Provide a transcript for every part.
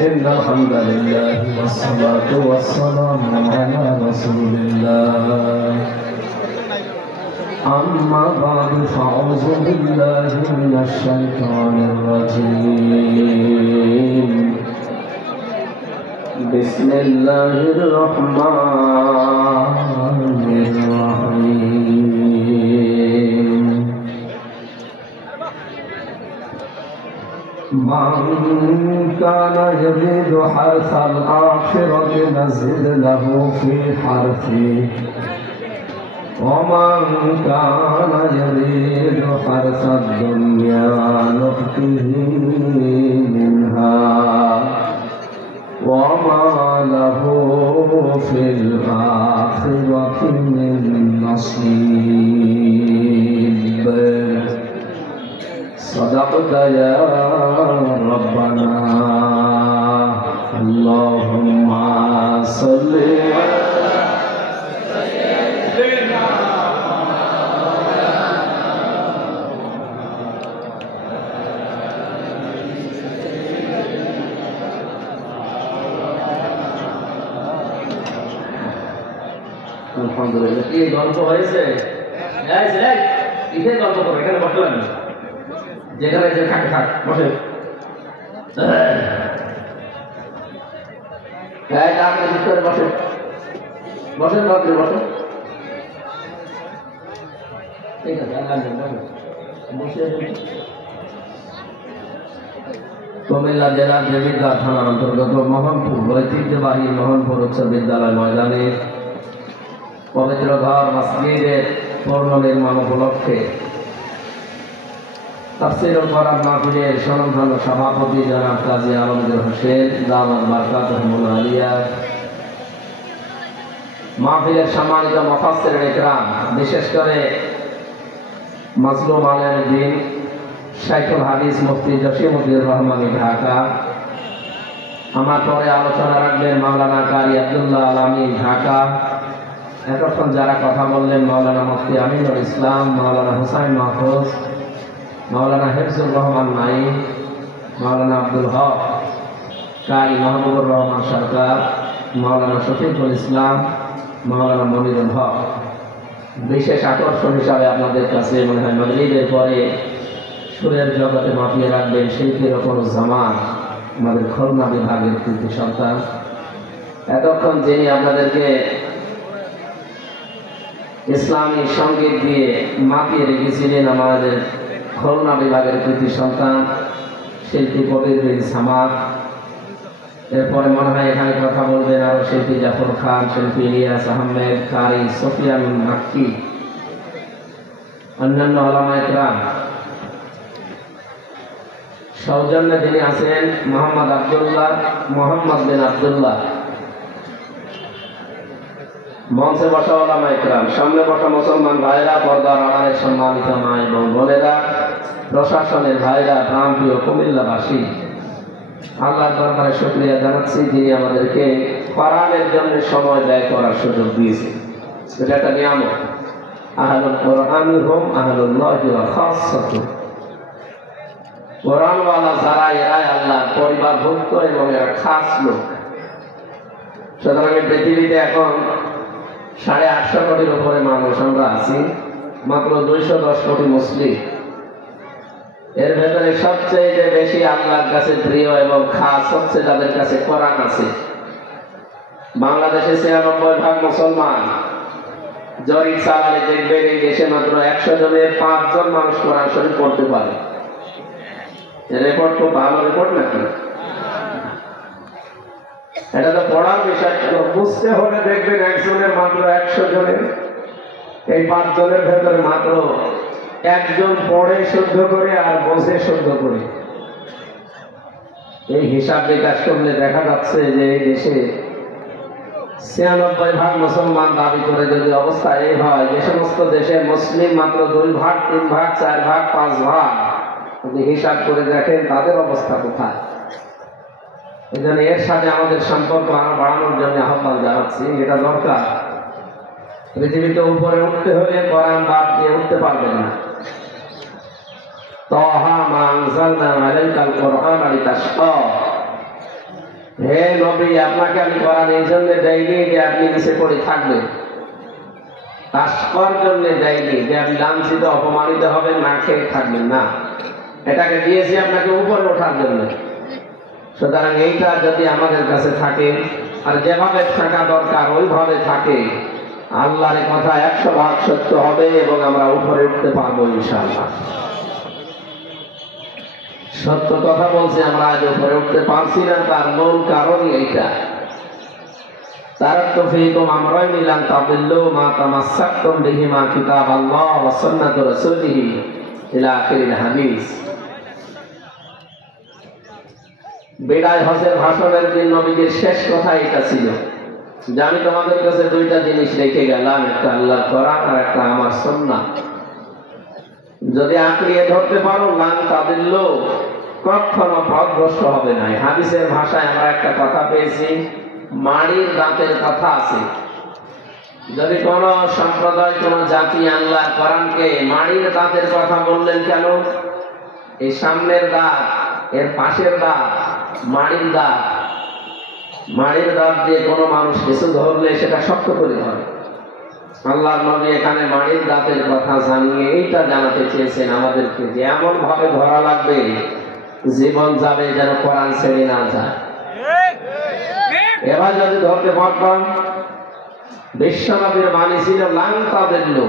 إن الحمد لله والصلاة والسلام على رسول الله أما بعد فأعوذ بالله من الشيطان الرجيم بسم الله الرحمن الرحيم من كان يريد حرث الآخرة نزد له في حرثه ومن كان يريد حرث الدنيا نؤته منها وما له في الآخرة من نصيب صدقت يا ربنا اللهم صل আলহামদুলিল্লাহ। কি গল্প হয়েছে? কিসের গল্প করো? এখানে বসলাম যেখানে যে খাট খাট বসে বসে বসেন বাপরে বসে। ঠিক আছে কুমিল্লা জেলার দেবিদ্বার থানার অন্তর্গত মোহনপুর ঐতিহ্যবাহী মোহনপুর উচ্চ বিদ্যালয় ময়দানে পবিত্র ঘর মসজিদের পূর্ণ নির্মাণ উপলক্ষে তাফসীরুল কোরআন মাহফিলের স্বনামধন্য সভাপতি জনাব কাজী আলমগীর হোসেন দামাত বারকাতুহুল আলিয়া, মাহফিলের সম্মানিত মুফাসসিরিন ইকরাম, বিশেষ করে মাজলুম আলেম দ্বীন শাইখুল হাদিস মুফতি জসিমউদ্দিন রহমানী ঢাকা, আমার পরে আলোচনা রাখবেন মাওলানা কারি আব্দুল্লাহ আল আমিন ঢাকা, এতক্ষণ যারা কথা বললেন মাওলানা মুফতি আমিনুল ইসলাম, মাওলানা হুসাইন মাহফুজ, মাওলানা হিফজুর রহমান নাঈম, মাওলানা আব্দুল হক, কারি মাহবুবুর রহমান সরকার, মাওলানা শফিকুল ইসলাম, মাওলানা মনিরুল হক। বিশেষ আকর্ষণ হিসাবে আপনাদের কাছে মনে হয় মাগরিবের পরে সুরের জগতে মাতিয়ে রাখবেন শিল্পী রকমুজ্জামান, আমাদের খুলনা বিভাগের কৃতি সন্তান। এতক্ষণ যিনি আপনাদেরকে ইসলামী সঙ্গীত দিয়ে মাতিয়ে রেখেছিলেন আমাদের খুলনা বিভাগের কৃতি সন্তান শিল্পী কবির বিন সামাদ। এরপরে মনে হয় এখানে কথা বলবেন আরো শিল্পী জাফর খান, শিল্পী ইলিয়াস আহমেদ, কারি সুফিয়ান মাক্কি, অন্যান্য উলামা ইকরাম। সৌজন্যে যিনি আছেন মোহাম্মদ বিন আব্দুল্লাহ। মঞ্চে বসা উলামা ইকরাম, সামনে বসা মুসলমান ভাইরা, পর্দার আড়ালের সম্মানিত মা এবং বোনেরা, প্রশাসনের ভাইরা, প্রাণপ্রিয় কুমিল্লাবাসী, আল্লাহর দরবারে শুকরিয়া জানাচ্ছি যিনি আমাদেরকে কোরআনের জন্য সময় ব্যয় করার সুযোগ দিয়েছেন। এটা একটা নিয়ামত। আহলুল কোরআন হুম আহলুল্লাহি ওয়া খাসসাতুহু। কোরআনওয়ালা যারা এরাই আল্লাহর পরিবারভুক্ত এবং এরা খাস লোক। সুতরাং পৃথিবীতে এখন 850 কোটির উপরে মানুষ আমরা আছি, মাত্র 210 কোটি মুসলিম। এর ভেতরে সবচেয়ে বেশি আল্লাহর কাছে প্রিয় এবং খাস হচ্ছে যাদের কাছে কোরআন আছে। বাংলাদেশে 96% মুসলমান। জরিপ চালালে দেখবেন এই দেশে মাত্র 100 জনের 5 জন মানুষ কোরআন শরীফ পড়তে পারে। রেকর্ড খুব ভালো রেকর্ড নাকি? এটা তো পড়ার বিষয়, বুঝতে হলে দেখবেন একজনের মাত্র 100 জনের, এই 5 জনের ভেতরে মাত্র একজন পড়ে শুদ্ধ করে আর বোঝে শুদ্ধ করে। এই হিসাব বিকাশ করলে দেখা যাচ্ছে যে এই দেশে 96% মুসলমান দাবি করে যদি অবস্থা এই হয়, যে সমস্ত দেশে মুসলিম মাত্র 2 ভাগ, 3 ভাগ, 4 ভাগ, 5 ভাগ, যদি হিসাব করে দেখেন তাদের অবস্থা কোথায়। এই জন্য এর সাথে আমাদের সম্পর্ক আরো বাড়ানোর জন্য আহ্বান জানাচ্ছি। এটা দরকার। পৃথিবীতে উপরে উঠতে হলে কোরআন বাদ দিয়ে উঠতে পারবেন না। তাহা মা আনজালনা আলাইকাল কোরআন লিতাশকা, হে নবী, আপনাকে আমি কোরআন এই জন্য দেয়নি যে আপনি নিচে পড়ে থাকবেন, তাস্কর জন্য দেয়নি যে আপনি লাঞ্ছিত অপমানিত হবেন, না খেয়ে থাকবেন, না, এটাকে দিয়েছি আপনাকে উপরে ওঠার জন্য। সুতরাং এইটা যদি আমাদের কাছে থাকে আর যেভাবে থাকা দরকার ওইভাবে থাকে, আল্লাহর কথা 100% সত্য হবে এবং আমরা উপরে উঠতে পারবো ইনশাআল্লাহ। সত্য কথা বলছি, আমরা আজ উপরে উঠতে পারছি না, তার মূল কারণই এইটা। তারাক্তু ফীকুম আমরাইন লান তাদিল্লু মা তামাসসাকতুম বিহিমা কিতাবাল্লাহ ওয়া সুন্নাতু রাসূলিহি ইলা আখিরিল হাদিস। বিদায় হজের ভাষণের দিন নবীজির শেষ কথা এটা ছিল যে আমি তোমাদের কাছে দুইটা জিনিস রেখে গেলাম, একটা আল্লাহর কোরআন আর একটা আমার সুন্নাহ। যদি আঁকড়িয়ে ধরতে পারো লান তাদিল্লু, কখনো পথভ্রষ্ট হবে না। হাদিসের ভাষায় আমরা একটা কথা পেয়েছি, মাড়ির দাঁতের কথা আছে। যদি কোন সম্প্রদায়, কোন জাতি আল্লাহর কোরআনকে মাড়ির দাঁতের কথা বললেন কেন? এই সামনের দাঁত, এর পাশের দাঁত, মাড়ির দাঁত, মাড়ির দাঁত দিয়ে কোনো মানুষ কিছু ধরলে সেটা শক্ত করে ধরে। আল্লাহর নবী এখানে মাড়ির দাঁতের কথা জানিয়ে এইটা জানাতে চেয়েছেন আমাদেরকে যে এমন ভাবে ধরা লাগবে জীবন যাবে যেন কোরআন ছেড়ে না যায়। এবার যদি ধরতে পারতাম, বিশ্বনবীর বাণী ছিল লান তাদিল্লু।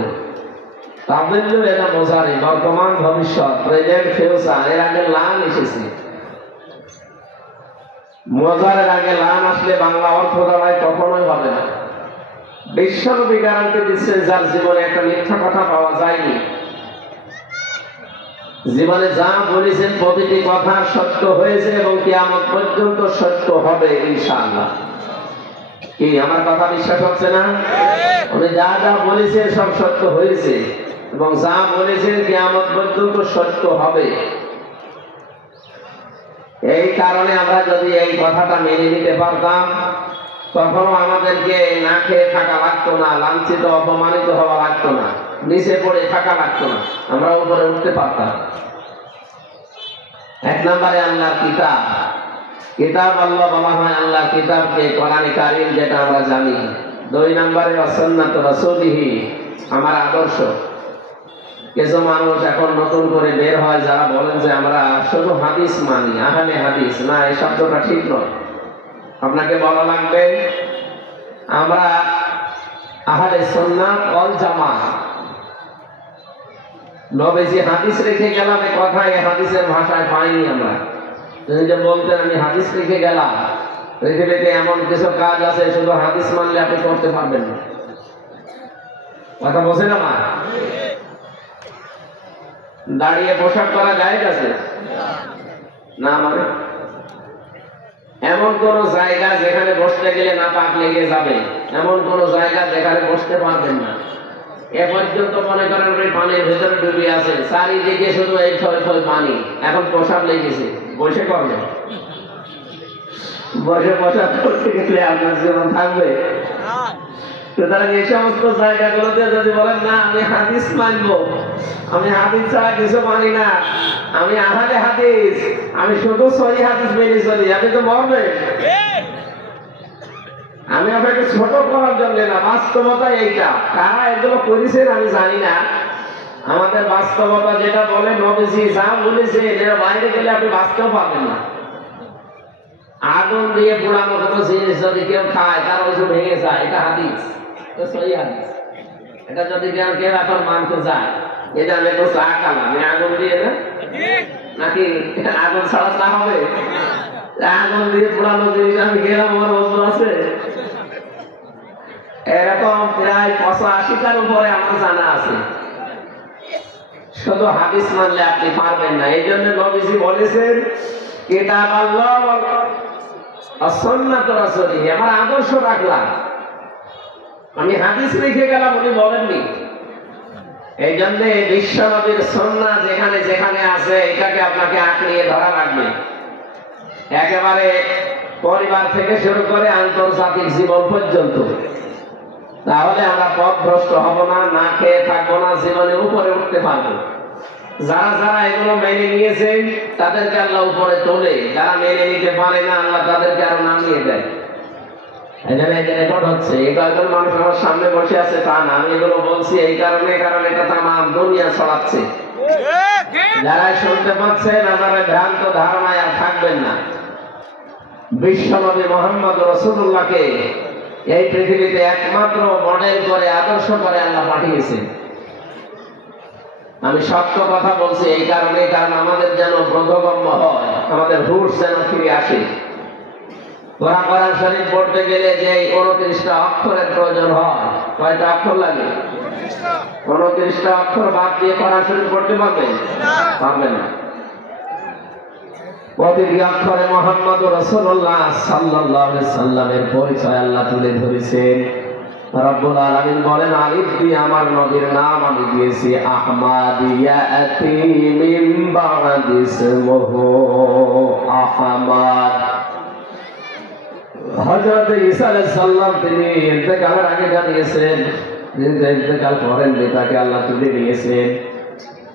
তাদিল্লু এটা বোঝারে বর্তমান ভবিষ্যৎ, প্রেজেন্ট ফিউচার, এর আগে লান এসেছে। মোজারের আগে লান আসলে বাংলা অর্থ দ্বারায় কখনোই হবে না। বিশ্বনবী গ্যারান্টি দিচ্ছে যার জীবনে একটা মিথ্যা কথা পাওয়া যায়নি, জীবনে যা বলেছেন প্রতিটি কথা সত্য হয়েছে এবং কিয়ামত পর্যন্ত সত্য হবে ইনশাআল্লাহ। কি আমার কথা বিশ্বাস হচ্ছে না? উনি যা যা বলেছেন সব সত্য হয়েছে এবং যা বলেছেন কিয়ামত পর্যন্ত সত্য হবে। এই কারণে আমরা যদি এই কথাটা মেনে নিতে পারতাম, তখনও আমাদেরকে না খেয়ে থাকা লাগতো না, লাঞ্ছিত অপমানিত হওয়া লাগতো না, নিচে পড়ে থাকা লাগতো না, আমরা উপরে উঠতে পারতাম। এক নম্বরে আল্লাহর কিতাব। কিতাব আল্লাহ বলা হয় আল্লাহর কিতাবকে কোরআন কারীম, যেটা আমরা জানি। দুই নম্বরে সুন্নাত রাসূলিহি, আমার আদর্শ। কিছু মানুষ এখন নতুন করে বের হয় যারা বলেন যে আমরা শুধু হাদিস মানি, আহলে হাদিস। না, এই শব্দটা ঠিক নয়। আপনাকে বলা লাগবে আমরা আহলে সুন্নাত ওয়াল জামাত। নবীজি হাদিস রেখে গেলাম, এই কথা এই হাদিসের ভাষায় পাইনি আমরা। তিনি যে বলতেন আমি হাদিস রেখে গেলাম, পৃথিবীতে এমন কিছু কাজ আছে শুধু হাদিস মানলে আপনি করতে পারবেন না। কথা বোঝেন আমার? দাঁড়িয়ে পোশাক করা জায়েজ আছে না? মানে এমন কোন জায়গা যেখানে বসতে গেলে না পাক লেগে যাবে, এমন কোন জায়গা যেখানে বসতে পারবেন না। এ পর্যন্ত মনে করেন ওই পানির ভেতরে ডুবে আছে, চারিদিকে শুধু এই থই থই পানি, এখন পোশাক লেগেছে, বসে করবে? বসে পোশাক করতে গেলে আপনার জীবন থাকবে? সুতরাং এই সমস্ত জায়গাগুলোতে যদি বলেন না আমি হাদিস মানবো, আমি হাদিস ছাড়া কিছু মানি না, আমি আহলে হাদিস, আমি শুধু সহিহ হাদিস মেনে চলি, আপনি তো মরবেন। আমি আপনাকে ছোট করার জন্য না, বাস্তবতা এইটা। কারা এগুলো করেছেন আমি জানি না। আমাদের বাস্তবতা যেটা বলে নবীজি যা বলেছেন এর বাইরে গেলে আপনি বাঁচতেও পারবেন না। আগুন দিয়ে পোড়ানো কোনো জিনিস যদি কেউ খায় তার ওজন ভেঙে যায়, এটা হাদিস, তো সহিহ হাদিস। এটা যদি কেউ এখন মানতে যায়, এটা আমি তো চা খালাম, আমি আগুন দিয়ে না, নাকি আগুন ছাড়া চা হবে? আগুন দিয়ে পোড়ানো জিনিস আমি গেলাম, আমার ওজন আছে। এরকম প্রায় 85টার উপরে আমার জানা আছে। শুধু হাদিস মানলে আপনি পারবেন না। এই জন্য নবীজি বলেছেন কিতাব আল্লাহ ওয়া সুন্নাত রাসূলিহি, আমার আদর্শ রাখলাম, আমি হাদিস রেখে গেলাম, উনি বলেননি। এই জন্য বিশ্ব নবীর সুন্নাহ যেখানে যেখানে আছে এটাকে আপনাকে আঁকড়িয়ে ধরা লাগবে, একেবারে পরিবার থেকে শুরু করে আন্তর্জাতিক জীবন পর্যন্ত। তাহলে আমরা পথভ্রষ্ট হব না, না খেয়ে থাকবো না, জীবনে উপরে উঠতে পারবো। যারা যারা এগুলো মেনে নিয়েছে তাদেরকে আল্লাহ উপরে তোলে, যারা মেনে নিতে পারে না আল্লাহ তাদেরকে আরো নামিয়ে দেয়। এখানে যে রেকর্ড হচ্ছে, এই কয়েকজন মানুষ আমার সামনে বসে আছে তা না, আমি এগুলো বলছি এই কারণে, কারণ এটা তামাম দুনিয়া ছড়াচ্ছে। যারা শুনতে পাচ্ছেন আপনারা ভ্রান্ত ধারণায় আর থাকবেন না। বিশ্বনবী মুহাম্মদ রাসূলুল্লাহকে এই পৃথিবীতে একমাত্র মডেল করে আদর্শ করে আল্লাহ পাঠিয়েছেন। আমি সত্য কথা বলছি এই কারণে, কারণ আমাদের যেন বোধগম্য হয়, আমাদের হুঁশ যেন ফিরে আসে। কোরআন শরীফ পড়তে গেলে যে 29টা অক্ষরের প্রয়োজন হয়, কয়টা অক্ষর লাগে? 29টা অক্ষর বাদ দিয়ে কোরআন শরীফ পড়তে পারবেন? পারবেন না। প্রতিটি অক্ষরে মুহাম্মদ রাসূলুল্লাহ সাল্লাল্লাহু আলাইহি সাল্লামের পরিচয় আল্লাহ তুলে ধরেছেন। রব্বুল আলামিন বলেন, আলিফ দিয়ে আমার নবীর নাম আমি দিয়েছি আহমাদ, ইয়াতি মিন বা'দি ইসমুহু আহমাদ। হযরত ঈসা আলাইহিস সালাম তিনি ইন্তেকালের আগে জানিয়েছেন, যে ইন্তেকাল করেন তাকে আল্লাহ তুলে নিয়েছেন।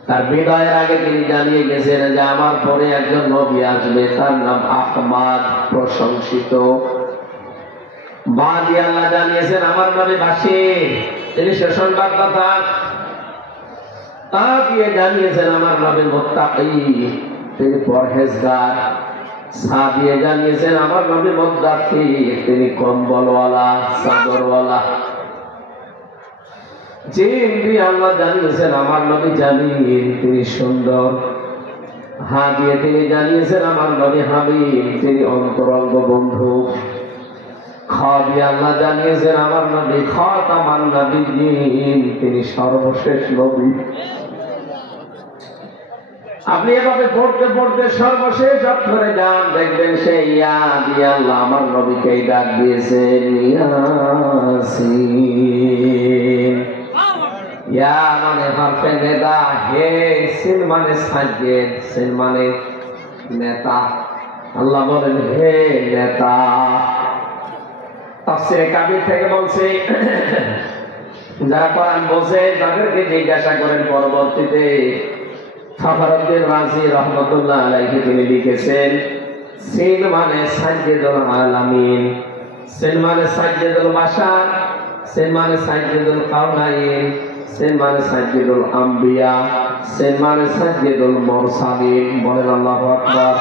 তার বিদায়ের আগে তিনি জানিয়ে গেছেন যে আমার পরে একজন নবী আসবে, তার নাম আহমাদ, প্রশংসিত। বাদী আল্লাহ জানিয়েছেন আমার নবী বাশীর, তিনি সুসংবাদদাতা। তা দিয়ে জানিয়েছেন আমার নবী মুত্তাকি, তিনি পরহেজগার। সা দিয়ে জানিয়েছেন আমার নবী মুদ্দাথির, তিনি কম্বলওয়ালা, চাদরওয়ালা। জিম দিয়ে আল্লাহ জানিয়েছেন আমার নবী জামিল, তিনি সুন্দর। হা দিয়ে তিনি জানিয়েছেন আমার নবী হাবিব, তিনি অন্তরঙ্গ বন্ধু। খ দিয়ে আল্লাহ জানিয়েছেন আমার নবী খাতামান নাবিয়্যিন, তিনি সর্বশেষ নবী। আপনি এভাবে পড়তে পড়তে সর্বশেষ অক্ষরে যান, দেখবেন সেই ইয়া দিয়ে আল্লাহ আমার নবীকে ডাক দিয়েছেন ইয়াসিন। ইয়া মানে হরফে নেদা, হে। সিন মানে সাজ্জেদ, সিন মানে নেতা। আল্লাহ বলেন হে নেতা। তাফসীরে কাবীর থেকে বলছে, যারা কোরআন বোঝে তাদেরকে জিজ্ঞাসা করেন। পরবর্তীতে ফখরুদ্দিন রাজি রহমাতুল্লাহ আলাইহি তিনি লিখেছেন, সিন মানে সাজ্জেদুল আলামিন, সিন মানে সাজ্জেদুল বাশার, সিন মানে সাজ্জেদুল কাউনাইন, সিন মানে সাজ্জেদুল আম্বিয়া, সিন মানে সাজ্জেদুল মুরসালিন। বলেন আল্লাহু আকবার।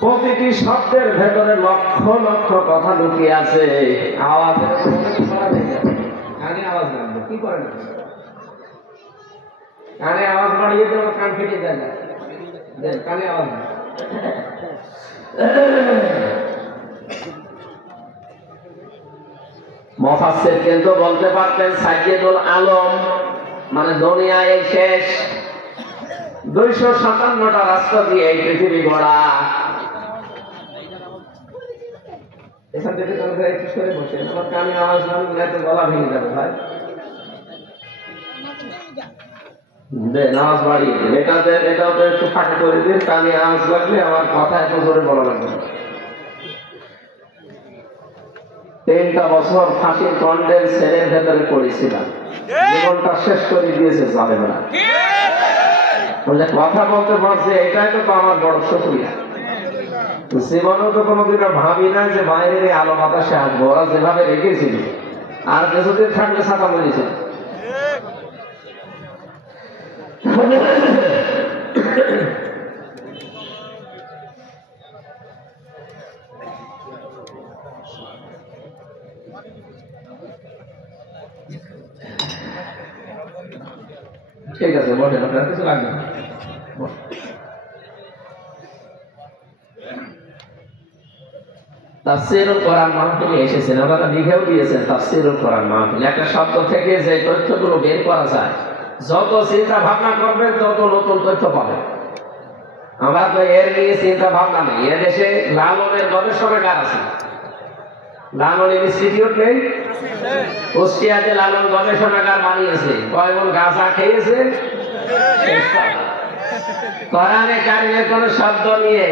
প্রতিটি শব্দের ভেতরে লক্ষ লক্ষ কথা লুকিয়ে আছে। আওয়াজের কানে আওয়াজ লাগবে, কি করেন? কানে আওয়াজ বাড়িয়ে দেবো, কান ফেটে যায় না। কানে আওয়াজ মুফাসসির কিন্তু বলতে পারতেন সাইয়্যিদুল আলম মানে দুনিয়ায় শেষ। 257টা রাষ্ট্র দিয়ে এই পৃথিবী গড়া। এখান থেকে তোমরা একটু সরে বসে, আমার কানে আওয়াজ না তো গলা ভেঙে যাবে ভাই। আওয়াজ বাড়িয়ে দেন, এটাও তো একটু ফাঁকা করে দিন। কানে আওয়াজ লাগলে আমার কথা এত জোরে বলা লাগবে। 3টা বছর ফাঁসির দণ্ডের সেলের ভেতরে পড়েছিলাম, জীবনটা শেষ করে দিয়েছে জালেমরা। কথা বলতে পারছে, এটাই তো আমার বড় শুকরিয়া। জীবনেও তো কোনোদিন ভাবি না যে বাইরের এই আলো বাতাসে আসবো। ওরা যেভাবে রেখেছিল আর কিছুদিন থাকলে ছাতা মেরেছে। ঠিক আছে, বসেন, আপনার কিছু লাগবে না। তাফসীরুল কোরআন মাহফিলে এসেছেন, আপনারা লিখেও দিয়েছেন তাফসীরুল কোরআন মাহফিল। একটা শব্দ থেকে যে তথ্যগুলো বের করা যায়, যত চিন্তা ভাবনা করবেন তত নতুন তথ্য পাবেন। আমরা তো এর নিয়ে চিন্তা ভাবনা নেই। এদেশে লালনের গবেষণাগার আছে, লালন ইনস্টিটিউট নেই? কুষ্টিয়াতে লালন গবেষণাগার বানিয়েছে। কয়জন গাঁজা খেয়েছে? কোরআনে কারিমের কোন শব্দ নিয়ে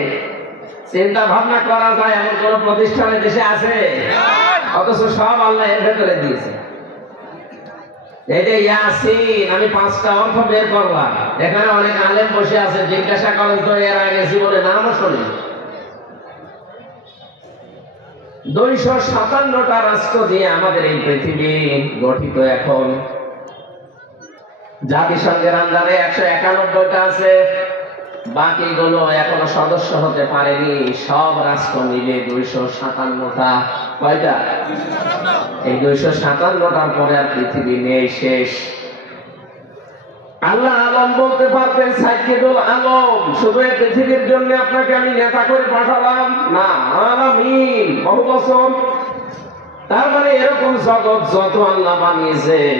চিন্তা ভাবনা করা যায় এমন কোন প্রতিষ্ঠানের দেশে আছে? অথচ সব আল্লাহ এর ভেতরে দিয়েছে। এই যে ইয়াসিন, আমি 5টা অর্থ বের করলাম। এখানে অনেক আলেম বসে আছে, জিজ্ঞাসা করেন তো এর আগে জীবনে নামও শুনি। 257টা রাষ্ট্র দিয়ে আমাদের এই পৃথিবী গঠিত। এখন জাতিসংঘের আন্ডারে 191টা আছে, বাকিগুলো এখনো সদস্য হতে পারেনি। সব রাষ্ট্র মিলে 257টা। কয়টা? এই 257টার পরে আর পৃথিবী নেই, শেষ। আল্লাহ আলম বলতে পারতেন সাইকেদুল আলম, শুধু এই পৃথিবীর জন্য আপনাকে আমি নেতা করে পাঠালাম না, আলামিন, বহু বছর। তার মানে এরকম জগৎ যত আল্লাহ বানিয়েছেন,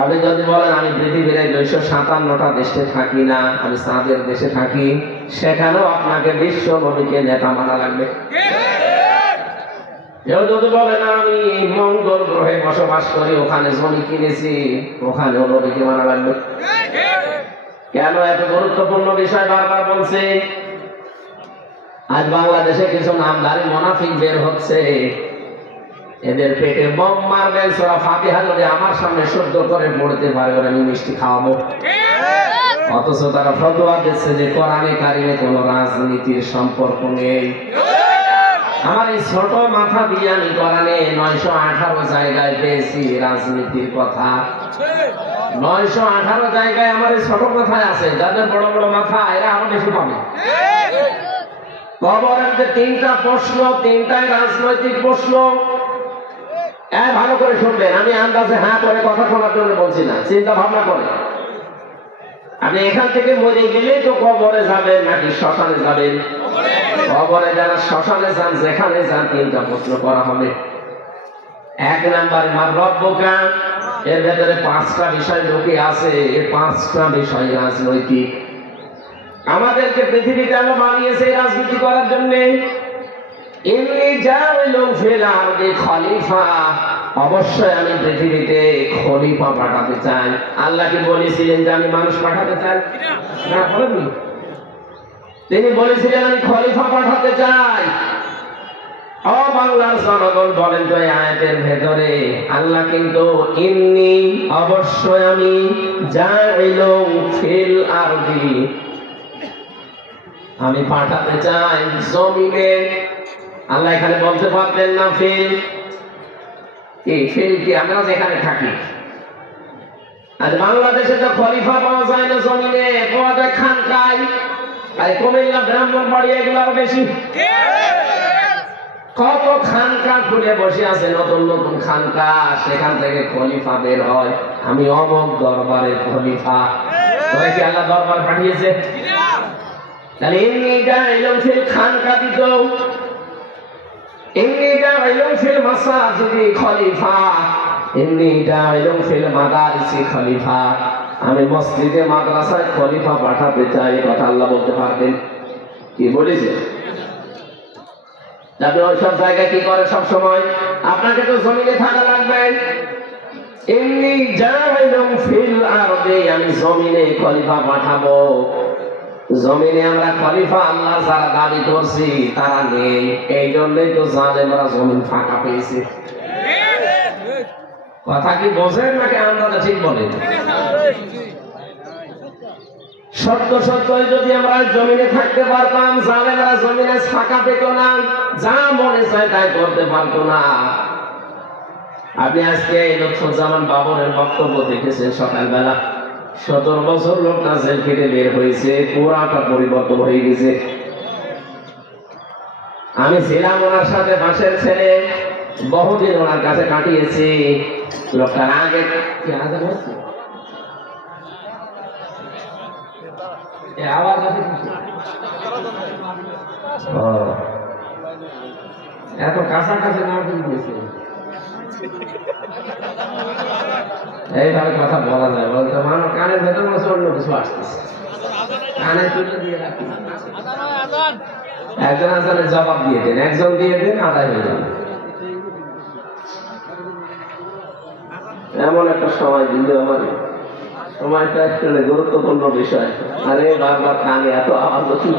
আপনি যদি বলেন আমি পৃথিবীর 257টা দেশে থাকি না, আমি চাঁদের দেশে থাকি, সেখানেও আপনাকে বিশ্ব নবীকে নেতা মানা লাগবে। কেউ যদি বলেন আমি মঙ্গল গ্রহে বসবাস করি, ওখানে জমি কিনেছি, ওখানেও নবীকে মানা লাগবে। কেন এত গুরুত্বপূর্ণ বিষয় বারবার বলছে? আজ বাংলাদেশে কিছু নামধারী মুনাফিক বের হচ্ছে, এদের পেটে বম মারবেন, সূরা ফাতিহা যদি আমার সামনে শুদ্ধ করে পড়তে পারে ওরা আমি মিষ্টি খাওয়াবো। অথচ তারা ফতোয়া দিচ্ছে যে কোরআনে কারিমে কোনো রাজনীতির সম্পর্ক নেই। আমার এই ছোট মাথা দিয়ে আমি কোরআনে 918 জায়গায় পেয়েছি রাজনীতির কথা। 918 জায়গায় আমার এই ছোট মাথায় আছে। যাদের বড় বড় মাথা এরা আরো বেশি পাবে। কবরের যে 3টা প্রশ্ন, 3টাই রাজনৈতিক প্রশ্ন। ভালো করে শুনবেন, আমি আন্দাজে হ্যাঁ করে কথা শোনার জন্য বলছি না, চিন্তা ভাবনা করে। আপনি এখান থেকে মরে গেলে তো কবরে যাবেন নাকি শ্মশানে যাবেন? কবরে যারা শ্মশানে যান, যেখানে যান, 3টা প্রশ্ন করা হবে। 1 নাম্বার মার রব্বুকা, এর ভেতরে 5টা বিষয় ঢুকে আছে। এই 5টা বিষয় রাজনৈতিক। আমাদেরকে পৃথিবীতে আলো বানিয়েছে রাজনীতি করার জন্য। ইন্নী জাইলুন ফিল আরদি খলিফা, অবশ্যই আমি পৃথিবীতে খলিফা পাঠাতে চাই। আল্লাহ কি বলেছিলেন যে আমি মানুষ পাঠাতে চাই? না, বলেননি। তিনি বলেছিলেন আমি খলিফা পাঠাতে চাই। ও বাংলার জনগণ, বলেন তো এই আয়াতের ভেতরে আল্লাহ কিন্তু ইন্নী, অবশ্যই আমি, জাইলুন ফিল আরদি, আমি পাঠাতে চাই জমিনে। আল্লাহ এখানে বলতে পারবেন না ফিল কি? ফিল কি? আমরা যেখানে থাকি। আজ বাংলাদেশে তো খলিফা পাওয়া যায় না জমিনে, পাওয়া যায় খানকায়। আর কুমিল্লা, ব্রাহ্মণবাড়ি এগুলো আরো বেশি। কত খানকা খুলে বসে আছে, নতুন নতুন খানকা, সেখান থেকে খলিফা বের হয়। আমি অমক দরবারের খলিফা। তবে কি আল্লাহ দরবার পাঠিয়েছে? তাহলে ইন্নী জাইলুন ফিল খানকা দিত, ইন্নী জাইলুন ফিল মাসাজিদি খলিফা, ইন্নী জাইলুন ফিল মাদারিসি খলিফা, আমি মসজিদে মাদ্রাসায় খলিফা পাঠাতে চাই। কথা আল্লাহ বলতে পারবেন? কি বলেছে? আপনি ওই সব জায়গায় কি করে সব সময়? আপনাকে তো জমিনে থাকা লাগবে। ইন্নী জাইলুন ফিল আরদি, আমি জমিনে খলিফা পাঠাবো। জমিনে আমরা খলিফা আল্লাহ যারা দাবি করছি তারা নেই, এই জন্যই তো জালেমরা জমিন ফাঁকা পেয়েছে। কথা কি বোঝেন নাকি আমরা ঠিক বলেন? সত্য সত্যই যদি আমরা জমিনে থাকতে পারতাম, জালেমরা জমিনে ফাঁকা পেত না, যা মনে চায় তাই করতে পারতো না। আপনি আজকে লুৎফুজ্জামান বাবরের বক্তব্য দেখেছেন সকালবেলা। 17 বছর লোকটা জেল কেটে বের হয়েছে, পুরাটা পরিবর্তন হয়ে গেছে। আমি ছিলাম ওনার সাথে, বাসের ছেলে, বহুদিন ওনার কাছে কাটিয়েছি। লোকটার আগে কি আজান হচ্ছে? আওয়াজ আছে? এত কাছাকাছি না দিয়েছে, এইভাবে কথা বলা যায়? বলতে মানুষ কানের ভেতর মনে হচ্ছে অন্য কিছু আসতেছে, কানে তুলে দিয়ে রাখি। একজন আজানের জবাব দিয়ে দেন, একজন দিয়ে দেন, আদায় হয়ে যাবে। এমন একটা সময় দিলে আমার সময়টা একটা গুরুত্বপূর্ণ বিষয়। আরে বারবার কানে এত আওয়াজ হচ্ছে।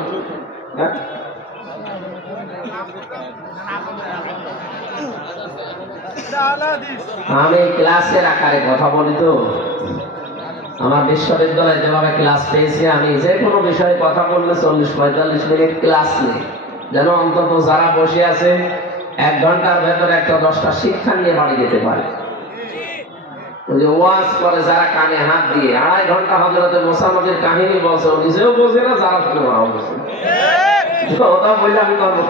আমি ক্লাসের আকারে কথা বলি তো, আমার বিশ্ববিদ্যালয়ে যেভাবে ক্লাস পেয়েছি, আমি যে কোনো বিষয়ে কথা বললে 40-45 মিনিট ক্লাস নেই, যেন অন্তত যারা বসে আছে 1 ঘন্টার ভেতরে একটা 10টা শিক্ষা নিয়ে বাড়ি যেতে পারে। ওয়াজ করে যারা কানে হাত দিয়ে 2.5 ঘন্টা হযরতে মুসা নবীর কাহিনী বলছে, ও নিজেও বোঝে না, যারা শুনে ওরাও বোঝে ওটা বললে আমি করবো।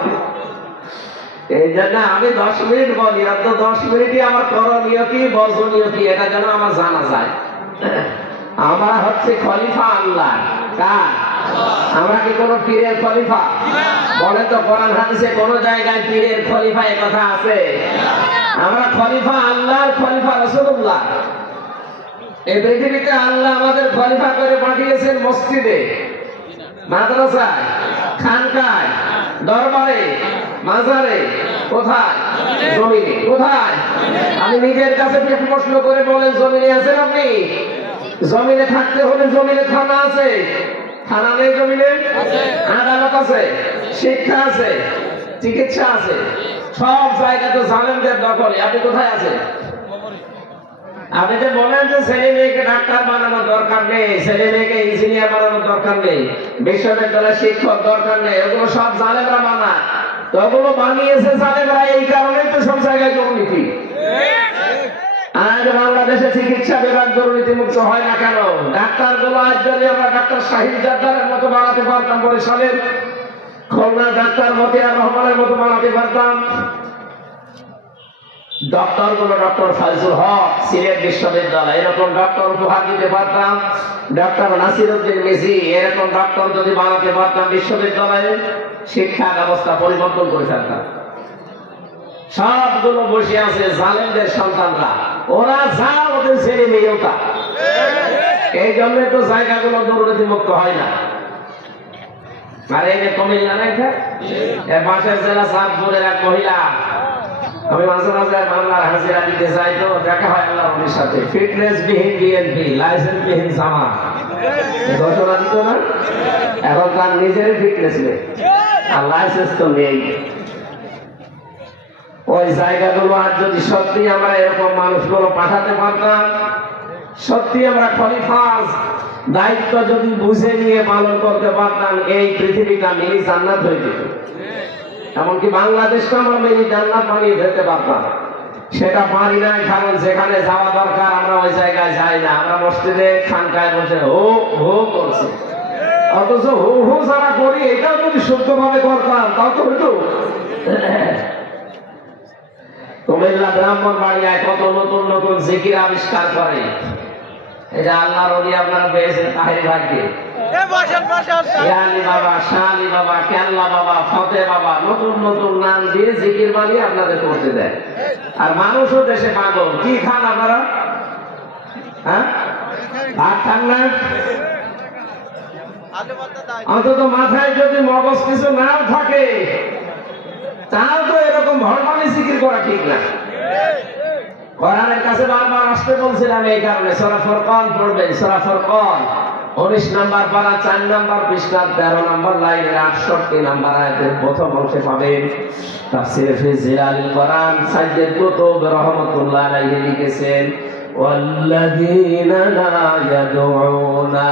এই জন্য আমি 10 মিনিট বলি, আর তো 10 মিনিটই আমার করণীয় কি বর্জনীয় কি এটা যেন আমার জানা যায়। আমরা হচ্ছে খলিফা আল্লাহ। কার? আমরা কি কোন পীরের খলিফা? বলে তো কোরআন হাদিসে কোন জায়গায় পীরের খলিফা এ কথা আছে? আমরা খলিফা আল্লাহর, খলিফা রাসূলুল্লাহ। এই পৃথিবীতে আল্লাহ আমাদের খলিফা করে পাঠিয়েছেন মসজিদে, মাদ্রাসায়, খানকায়, দরবারে, মাজারে। কোথায়? জমিনে। কোথায়? আমি নিজের কাছে প্রশ্ন করে বলেন, জমিনে আছেন আপনি? জমিনে থাকতে হলে জমিনে থানা আছে, থানা নেই জমিনে? আদালত আছে, শিক্ষা আছে, চিকিৎসা আছে, সব জায়গাতে জালেমদের দখলে। আপনি কোথায় আছেন? আপনি যে বলেন যে ছেলে মেয়েকে ডাক্তার বানানোর দরকার নেই, ছেলে মেয়েকে ইঞ্জিনিয়ার বানানোর দরকার নেই, বিশ্ববিদ্যালয়ের শিক্ষক দরকার নেই, ওগুলো সব জালেমরা বানায়। তো ওগুলো বানিয়েছে জালেমরা, এই কারণেই তো সব জায়গায় দুর্নীতি। আজ বাংলাদেশে চিকিৎসা বিভাগ দুর্নীতি মুক্ত হয় না কেন? ডাক্তার গুলো আজ যদি আমরা ডাক্তার শাহিদ জাদ্দারের মতো বানাতে পারতাম, বরিশালের, খুলনা ডাক্তার মতিয়ার রহমানের মতো বানাতে পারতাম, ডক্টর গুলো ডক্টর ফাইজুল হক সিলেট বিশ্ববিদ্যালয় এরকম ডক্টর উপহার দিতে পারতাম, ডক্টর নাসিরউদ্দিন মিজি এরকম ডক্টর যদি বানাতে পারতাম বিশ্ববিদ্যালয়ে, শিক্ষা ব্যবস্থা পরিবর্তন করে ফেলতাম। সবগুলো বসে আছে জালেমদের সন্তানরা, ওরা যা ওদের ছেলে মেয়েও তা। এই জন্য তো জায়গাগুলো দুর্নীতি মুক্ত হয় না। আর এই যে কুমিল্লা নাকি এর পাশের জেলা চাঁদপুরের এক মহিলা, আমি মাঝে মাঝে বাংলার হাজিরা দিতে যাই, তো দেখা হয় আল্লাহ নবীর সাথে, ফিটনেস বিহীন বিএনপি, লাইসেন্স বিহীন জামা ঘোষণা দিত না। এখন তার নিজের ফিটনেস নেই আর লাইসেন্স তো নেই। ওই জায়গাগুলো আজ যদি সত্যি আমরা এরকম মানুষগুলো পাঠাতে পারতাম, সত্যি আমরা খলিফার দায়িত্ব যদি বুঝে নিয়ে পালন করতে পারতাম, এই পৃথিবীটা মিনি জান্নাত হয়ে যেত। এমনকি বাংলাদেশটা আমরা মিনি জান্নাত বানিয়ে ফেলতে পারতাম। সেটা পারি না, কারণ যেখানে যাওয়া দরকার আমরা ওই জায়গায় যাই না। আমরা মসজিদে খানকায় বসে হো হো করছি, অথচ হো হো যারা করি এটাও যদি শুদ্ধভাবে করতাম তাও তো হইতো। কুমিল্লা ব্রাহ্মণবাড়িয়ায় কত নতুন নতুন জিকির আবিষ্কার করে। এই যে আল্লাহর ওলি আপনারা পেয়েছেন তাহির ভাইকে, আলী বাবা, শাহ আলী বাবা, কেল্লা বাবা, ফতে বাবা, নতুন নতুন নাম দিয়ে জিকির বানিয়ে আপনাদের করতে দেয়। আর মানুষও দেশে পাগল। কি খান আপনারা? হ্যাঁ, ভাত খান না? অন্তত মাথায় যদি মগজ কিছু নাও থাকে, তাও তো এরকম ভরমানি জিকির করা ঠিক না। কোরআনের কাছে বারবার আসতে বলছিলাম এই কারণে। সূরা ফুরকান পড়বেন, সূরা ফুরকান 19 নম্বর পারা 4 নম্বর পৃষ্ঠার 13 নম্বর লাইনের 68 নম্বর আয়াতের প্রথম অংশে পাবেন। তাফসীর ফি জিলালিল কোরআন সাইয়্যিদ কুতুব রাহমাতুল্লাহ আলাইহি লিখেছেন, ওয়াল্লাযীনা লা ইয়াদউনা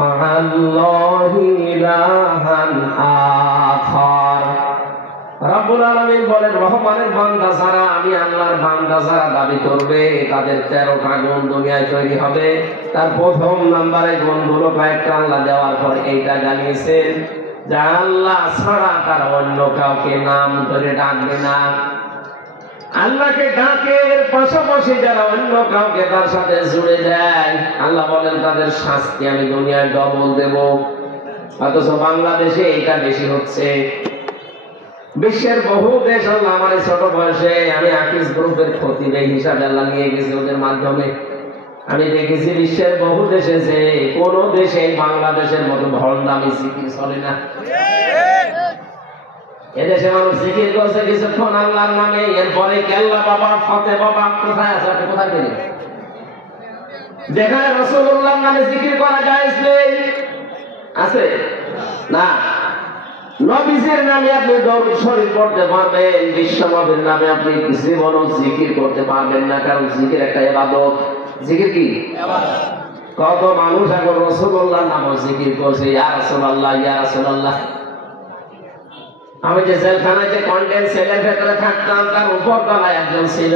মা'আল্লাহি ইলাহান আখার। রব্বুল আলামিন বলেন, রহমানের বান্দা যারা, আমি আল্লাহর বান্দা যারা দাবি করবে, তাদের 13টা গুণ দুনিয়ায় তৈরি হবে। তার প্রথম নম্বরে গুণগুলো কয়েকটা আল্লাহ দেওয়ার পর এইটা জানিয়েছেন যে আল্লাহ ছাড়া তার অন্য কাউকে নাম ধরে ডাকবে না। আল্লাহকে ডাকে, এর পাশাপাশি যারা অন্য কাউকে তার সাথে জুড়ে দেয়, আল্লাহ বলেন তাদের শাস্তি আমি দুনিয়ায় ডবল দেব। অথচ বাংলাদেশে এইটা বেশি হচ্ছে। বিশ্বের বহু দেশ, আল্লাহ আমার ছোট বয়সে আমি আকিস গ্রুপের খতিব হিসাবে আল্লাহ নিয়ে গেছি, ওদের মাধ্যমে আমি দেখেছি বিশ্বের বহু দেশে যে কোন দেশে বাংলাদেশের মতো ভণ্ডামি জিকির চলে না। এদেশে মানুষ জিকির করছে কিছুক্ষণ আল্লাহর নামে, এরপরে কেল্লা বাবা, ফতে বাবা কোথায় আছে? আপনি কোথায় পেলেন? যেখানে রাসূলুল্লাহর নামে জিকির করা জায়েজ নেই আছে না। নবীজির নামে আপনি দরুদ শরীফ পড়তে পারবেন, বিশ্ব নবীর নামে আপনি জীবনও জিকির করতে পারবেন না, কারণ জিকির একটা ইবাদত। জিকির কি? কত মানুষ এখন রাসূলুল্লাহর নামে জিকির করছে, ইয়া রাসূলুল্লাহ ইয়া রাসূলুল্লাহ। আমি যে জেলখানায় যে কন্টেন্ট সেলের ভেতরে থাকতাম, তার উপর তলায় একজন ছিল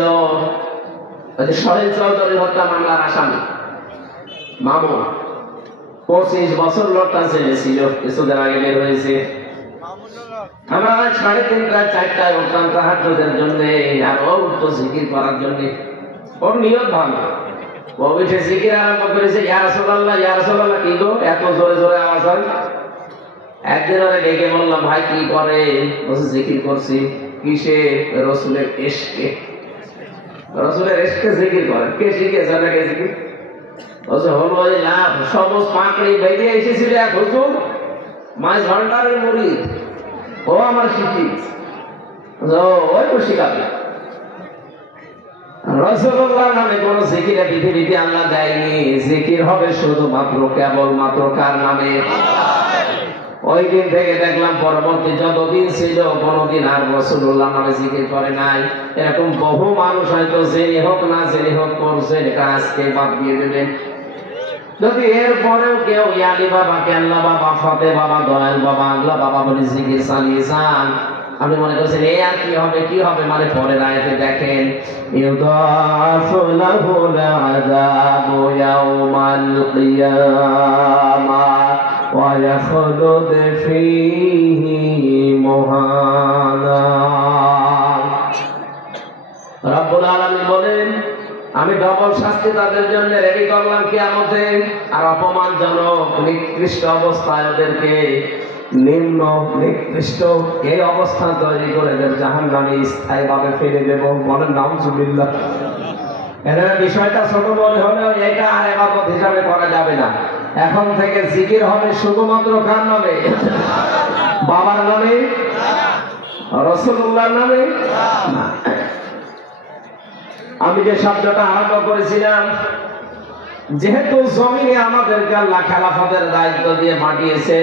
শহীদ চৌধুরী হত্যা মামলার আসামি মামুন। 25 বছর লোকটা জেলে ছিল, কিছুদিন আগে বের হয়েছে। আমরা 3:30 4টায় উঠতাম তাহাজ্জুদের জন্য, আর ও উঠতো জিকির করার জন্য। ওর নিয়ত ভালো, ও উঠে জিকির আরম্ভ করেছে, ইয়া রাসূলুল্লাহ ইয়া রাসূলুল্লাহ। কি গো এত জোরে জোরে আওয়াজ হয়? একদিন ওরে ডেকে বললাম, ভাই কি করে? বলছে জিকির করছি। কিসে? রাসূলের ইশকে। রাসূলের ইশকে জিকির করে। কে শিখেছে আপনাকে জিকির? বলছে হলো লাভ, সবুজ পাকড়ি বেরিয়ে এসেছিল এক হুজুর, মাঝ ভান্ডারের মুরিদ, ও আমার শিক্ষিত, ওই তো শিখাবে। রাসূলুল্লাহর নামে কোন জিকির পৃথিবীতে আল্লাহ দেয়নি। জিকির হবে শুধুমাত্র কেবলমাত্র কার নামে? ওই দিন থেকে দেখলাম পরবর্তী যতদিন ছিল কোনদিন আর রাসূলুল্লাহর নামে জিকির করে নাই। এরকম বহু মানুষ হয়তো জেনে হোক না জেনে হোক করছে, এটা আজকে বাদ দিয়ে দেবেন। যদি এরপরেও কেউ ইয়ালি বাবা, কেল্লা বাবা, ফতে বাবা, দয়াল বাবা, আল্লাহ বাবা বলে জিকির চালিয়ে যান, আপনি মনে করছেন এই আর কি হবে কি হবে? মানে পরের আয়াতে দেখেন, ইউদাফু লাহুল আযাবু ইয়াওমাল কিয়ামাহ ওয়া ইয়াখলুদ ফীহি মুহানা। রব্বুল আলামিন বলেন, আমি ডবল শাস্তি তাদের জন্য রেডি করলাম কিয়ামতে, আর অপমানজনক নিকৃষ্ট অবস্থায় ওদেরকে নিম্ন নিকৃষ্ট এই অবস্থা তৈরি করে দেব, জাহান্নামে স্থায়ীভাবে ফেলে দেব। বলেন নাউজুবিল্লাহ। এর বিষয়টা ছোট মনে হলেও এটা আর ইবাদত হিসাবে করা যাবে না। এখন থেকে জিকির হবে শুধুমাত্র কার নামে? বাবার নামে? রাসূলুল্লাহর নামে না। আমি যে শব্দটা আরম্ভ করেছিলাম, যেহেতু জমিনে আমাদেরকে আল্লাহ খেলাফতের দায়িত্ব দিয়ে পাঠিয়েছে,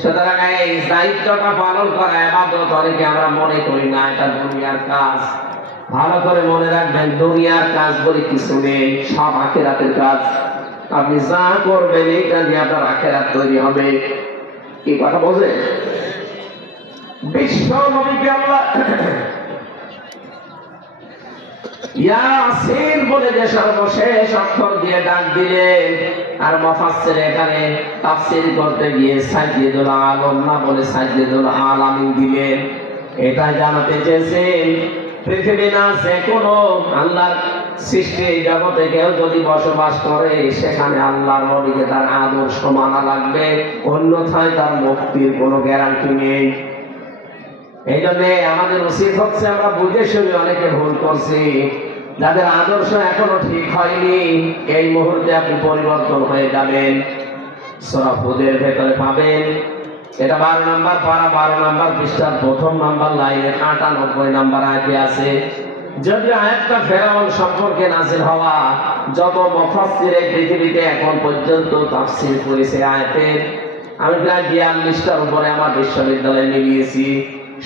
সুতরাং এই দায়িত্বটা পালন করা ইবাদত অনেকে আমরা মনে করি না, এটা দুনিয়ার কাজ। ভালো করে মনে রাখবেন, দুনিয়ার কাজ বলে কিছু নেই, সব আখিরাতের কাজ। আপনি যা করবেন এটা দিয়ে আপনার আখিরাত তৈরি হবে। কি কথা বোঝেন? বিশ্ব নবীকে আল্লাহ ইয়াসিন বলে যে সর্বশেষ অক্ষর দিয়ে ডাক দিলেন, আর মুফাসসির এখানে তাফসীর করতে গিয়ে সাইয়্যিদুল আলম না বলে সাইয়্যিদুল আলামিন দিলেন। এটা জানাতে চেয়েছেন পৃথিবী না যে কোনো আল্লাহর সৃষ্টি জগতে কেউ যদি বসবাস করে, সেখানে আল্লাহর নবীকে তার আদর্শ মানা লাগবে, অন্যথায় তার মুক্তির কোনো গ্যারান্টি নেই। এই জন্য আমাদের উচিত হচ্ছে, আমরা বুঝে শুনে অনেকে ভুল করছি, যাদের আদর্শ এখনো ঠিক হয়নি, এই মুহূর্তে আপনি পরিবর্তন হয়ে যাবেন। সূরা হুদের ভেতরে পাবেন, এটা 12 নম্বর পারা, 12 নম্বর পৃষ্ঠার 1ম নম্বর লাইনে 98 নম্বর আয়াতে আছে। যদি আয়াতটা ফেরাউন সম্পর্কে নাযিল হওয়া, যত মুফাসসির এই পৃথিবীতে এখন পর্যন্ত তাফসীর করেছে আয়াতের, আমি প্রায় 42টার উপরে আমার বিশ্ববিদ্যালয়ে মিলিয়েছি।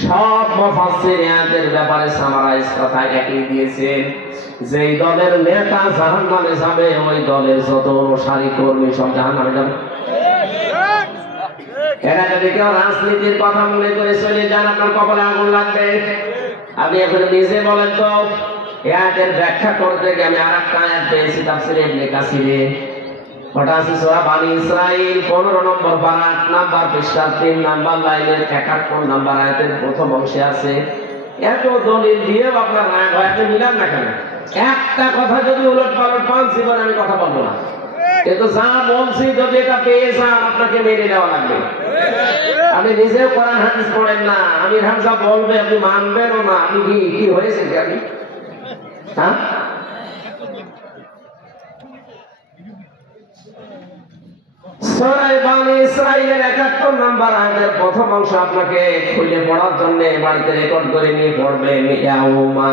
সব মুফাসসির আয়াতের ব্যাপারে সামারাইজ কথা একই দিয়েছেন, যেই দলের নেতা জাহান্নামে যাবে, ওই দলের যত অনুসারী কর্মী সব জাহান্নামে যাবে। এরা যদি কেউ রাজনীতির কথা মনে করে চলে যান, আপনার কপালে আগুন লাগবে। আপনি এখন নিজে বলেন তো, আয়াতের ব্যাখ্যা করতে গিয়ে আমি আরেকটা আয়াত পেয়েছি তাফসীরে ইবনে কাসিরে, ওটা আছে সূরা বানি ইসরাঈল 15 নম্বর পারা 8 নম্বর পৃষ্ঠার 3 নম্বর লাইনের 71 নম্বর আয়াতের প্রথম অংশে আছে। এত দলিল দিয়েও আপনার রাগ হয়, আপনি মিলান না কেন? একটা কথা যদি উলট পালট পান, জীবনে আমি কথা বলবো না। কিন্তু যা বলছি যদি এটা পেয়ে যান, আপনাকে মেনে নেওয়া লাগবে। আপনি নিজেও কোরআন হাদিস পড়েন না, আমি হামজা বলবে আপনি মানবেনও না। আপনি কি হয়েছে কি আপনি? হ্যাঁ, সূরা বানি ইসরাঈলের 71 নম্বর আয়াতের প্রথম অংশ আপনাকে খুলে পড়ার জন্য বাড়িতে রেকর্ড করে নিয়ে পড়বেন। ইয়াউমা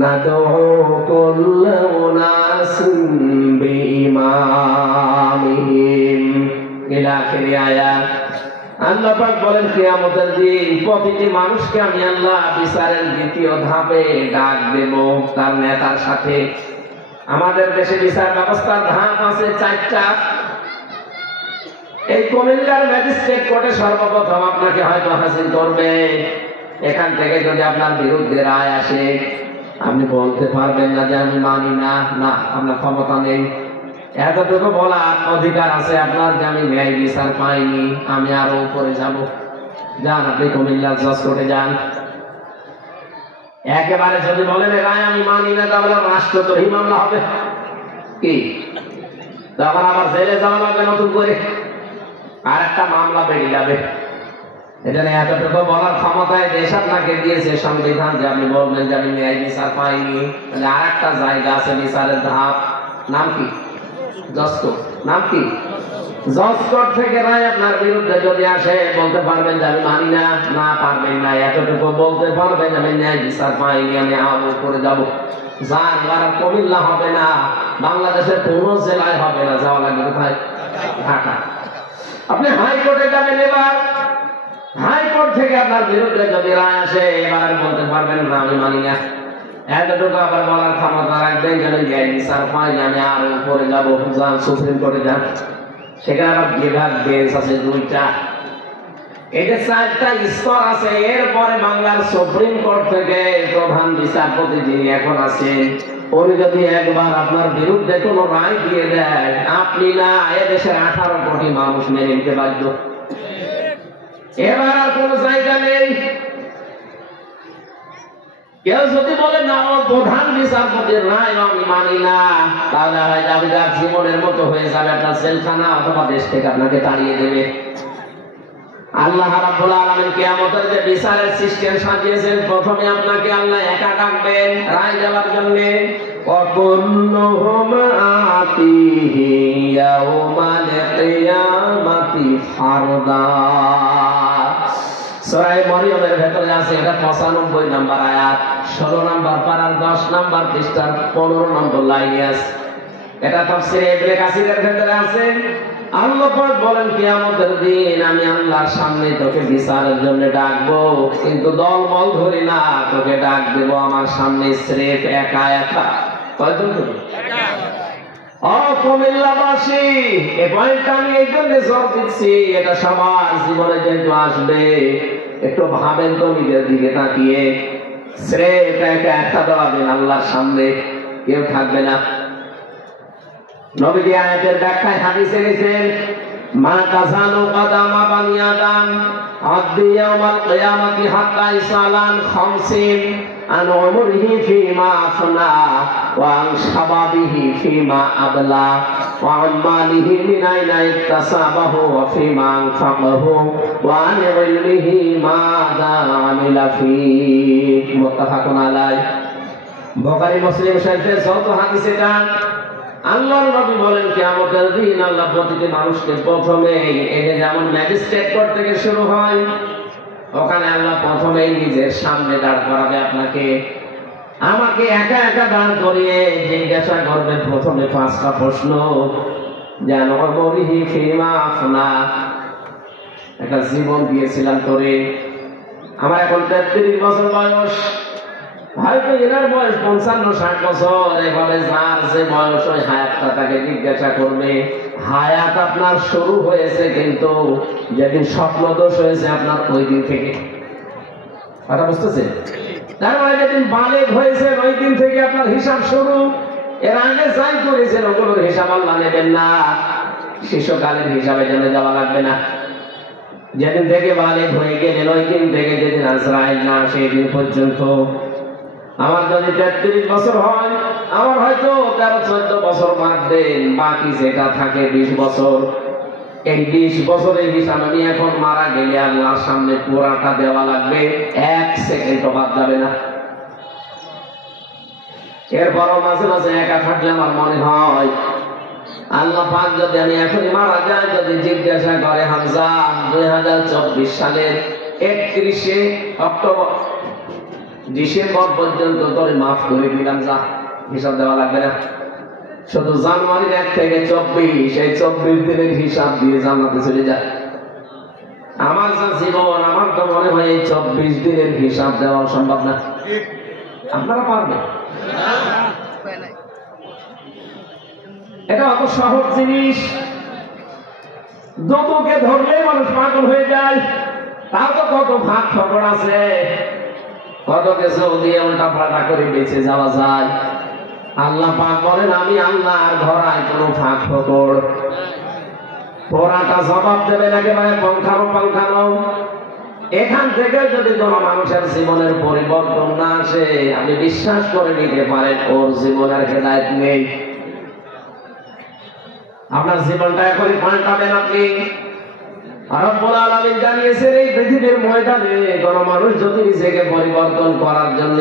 নাদউ কুল্লা উনাসিন বিইমামিহিম ইলা আখির আয়াত। আল্লাহ পাক বলেন কিয়ামতের দিন প্রতিটি মানুষকে আমি আল্লাহ বিচারের দ্বিতীয় ধাপে ডাক দেব তার নেতার সাথে। আমাদের দেশে বিচার ব্যবস্থার ধাপ আছে 4টা। এই কুমিল্লার ম্যাজিস্ট্রেট কোর্টে সর্বপ্রথম আপনাকে হয়তো হাজির করবে। এখান থেকে যদি আপনার বিরুদ্ধে রায় আসে, আপনি বলতে পারবেন না যে আমি মানি না, না আপনার ক্ষমতা নেই। এতটুকু বলার অধিকার আছে আপনার যে আমি ন্যায় বিচার পাইনি, আমি আরো উপরে যাব। যান আপনি কুমিল্লার জজ কোর্টে যান। একেবারে যদি বলেন রায় আমি মানি না, তাহলে রাষ্ট্রদ্রোহী মামলা হবে। কি তখন আবার জেলে যাওয়া লাগবে নতুন করে, আর একটা মামলা বেড়ে যাবে। এখানে এতটুকু বলার ক্ষমতায় দেশ আপনাকে দিয়েছে সংবিধান, যে আপনি বলবেন যে আমি ন্যায় বিচার পাইনি। আর একটা জায়গা আছে বিচারের ধাপ, নাম কি? জজ কোর্ট। নাম কি? জজ কোর্ট থেকে রায় আপনার বিরুদ্ধে যদি আসে, বলতে পারবেন যে আমি মানি না, না পারবেন না। এতটুকু বলতে পারবেন আমি ন্যায় বিচার পাইনি, আমি আরো করে যাব। যান, এবার কুমিল্লা হবে না, বাংলাদেশের কোন জেলায় হবে না, যাওয়া লাগবে কোথায়? ঢাকা। আপনি হাইকোর্টে যাবেন। এবার হাইকোর্ট থেকে আপনার বিরুদ্ধে যদি রায় আসে, এবার বলতে পারবেন না আমি মানি না। এতটুকু আবার বলার ক্ষমতা রাখবেন যেন ন্যায় বিচার পাই, আমি আরো উপরে যাবো। যান সুপ্রিম কোর্টে যান, সেখানে আবার বিভাগ বেঞ্চ আছে 2টা। এই যে 4টা স্তর আছে। এরপরে বাংলার সুপ্রিম কোর্ট থেকে প্রধান বিচারপতি যিনি এখন আছেন, উনি যদি একবার আপনার বিরুদ্ধে কোন রায় দিয়ে দেয়, আপনি না এদেশের 18 কোটি মানুষ মেনে নিতে বাধ্য। এবার আর কোন জায়গা নেই। কেউ যদি বলে না ও প্রধান বিচারপতির রায় আমি মানি না, তাহলে হয় যাবে তার জীবনের মতো হয়ে যাবে, আপনার জেলখানা অথবা দেশ থেকে আপনাকে তাড়িয়ে দেবে। আল্লাহ রাব্বুল আলামিন কিয়ামতের যে বিচারের সিস্টেম সাজিয়েছেন, প্রথমে আপনাকে আল্লাহ একা ডাকবেন রায় দেওয়ার জন্য। ওয়াকুল্লুহুম আতিহি ইয়াউমাল কিয়ামাতি ফারদা। সূরা মরিয়মের ভেতরে আছে, এটা 95 নম্বর আয়াত, 16 নম্বর পারার 10 নম্বর পৃষ্ঠার 15 নম্বর লাইনে আছে। এটা তাফসীরে ইবনে কাসিরের ভেতরে আছে। আল্লাহ পাক বলেন কিয়ামতের দিন আমি আল্লাহর সামনে তোকে বিচারের জন্য ডাকবো, কিন্তু দলবল ধরি না, তোকে ডাক দেব আমার সামনে স্রেফ একা একা। কয়জন? একা। ও কুমিল্লাবাসী, এই পয়েন্টটা আমি এই জন্য জোর দিচ্ছি, এটা সবার জীবনে যেহেতু আসবে, একটু ভাবেন তো নিজের দিকে তাকিয়ে। স্রেফ একা একা দাঁড়াবেন আল্লাহর সামনে, কেউ থাকবে না। নবী আয়াতের ব্যাখ্যায় হাদিসে লিখেন, মা তাজালু কাদামা বানি আদম আদি ইয়াউমাল কিয়ামাতি হাত্তা ইসালান 50 আন উমরিহি ফিমা আফনা ওয়া আন শাবাবিহি ফিমা আবলা ওয়া আন মালিহি মিন আইনা ইকতাসাবাহু ওয়া ফিমা আনফাকাহু ওয়া আন ইলমিহি মাযা আমিলা ফি। মুত্তাফাকুন আলাইহি। বুখারী মুসলিম শরীফের যত হাদিস এটা আল্লাহর নবী বলেন কিয়ামতের দিন আল্লাহ প্রতিটি মানুষকে প্রথমে, এই যে যেমন ম্যাজিস্ট্রেট কোর্ট থেকে শুরু হয়, ওখানে আল্লাহ প্রথমেই নিজের সামনে দাঁড় করাবে আপনাকে। আমাকে একা একা দাঁড় করিয়ে জিজ্ঞাসা করবে প্রথমে 5টা প্রশ্ন। যেন মরিহি ফিমা আফনা, একটা জীবন দিয়েছিলাম তোরে, আমার এখন 33 বছর বয়স, হয়তো এনার বয়স 55-60 বছর। এভাবে যার যে বয়স ওই হায়াতটা তাকে জিজ্ঞাসা করবে। হায়াত আপনার শুরু হয়েছে কিন্তু যেদিন স্বপ্নদোষ হয়েছে আপনার ওই দিন থেকে। কথা বুঝতেছে? তার মানে যেদিন বালেগ হয়েছে ওই দিন থেকে আপনার হিসাব শুরু। এর আগে যাই করেছেন ওগুলোর হিসাব আল্লাহ নেবেন না। শিশুকালের হিসাবে জন্য যাওয়া লাগবে না। যেদিন থেকে বালেগ হয়ে গেলেন ওই দিন থেকে যেদিন আজরাইল না সেই দিন পর্যন্ত। আমার যদি 33 বছর হয়, আমার হয়তো 13-14 বছর বাদ দেন, বাকি যেটা থাকে 20 বছর। এই 20 বছরের হিসাব আমি এখন মারা গেলে আল্লাহর সামনে পুরাটা দেওয়া লাগবে, 1 সেকেন্ডও বাদ যাবে না। এরপরও মাঝে মাঝে একা থাকলে আমার মনে হয় আল্লাহ পাক যদি আমি এখনই মারা যাই, যদি জিজ্ঞাসা করে হামজা 2024 সালের 31শে অক্টোবর ডিসেম্বর পর্যন্ত তোরে মাফ করে দিলাম, যা হিসাব দেওয়া লাগবে না। শুধু জানুয়ারির 1 থেকে 24, এই 24 দিনের হিসাব দিয়ে জান্নাতে চলে যায়। আমার যা জীবন, আমার তো মনে হয় এই 24 দিনের হিসাব দেওয়া সম্ভব না। আপনারা পারবেন? এটা অত সহজ জিনিস। যতকে ধরলে মানুষ পাগল হয়ে যায়। তার তো কত ভাগ খবর আছে, কত কিছু দিয়ে উল্টা পাল্টা করে বেঁচে যাওয়া যায়। আল্লাহ পাক বলেন, আমি আল্লাহর ধরায় কোনো ফাঁক ফকর। পোড়াটা জবাব দেবেন একেবারে পঙ্খানো পঙ্খানো। এখান থেকে যদি কোনো মানুষের জীবনের পরিবর্তন না আসে, আপনি বিশ্বাস করে নিতে পারেন ওর জীবনের হেদায়েত নেই। আপনার জীবনটা এখনই পাল্টাবেন আপনি। রব্বুল আলামিন জানিয়েছেন, এই পৃথিবীর ময়দানে কোন মানুষ যদি নিজেকে পরিবর্তন করার জন্য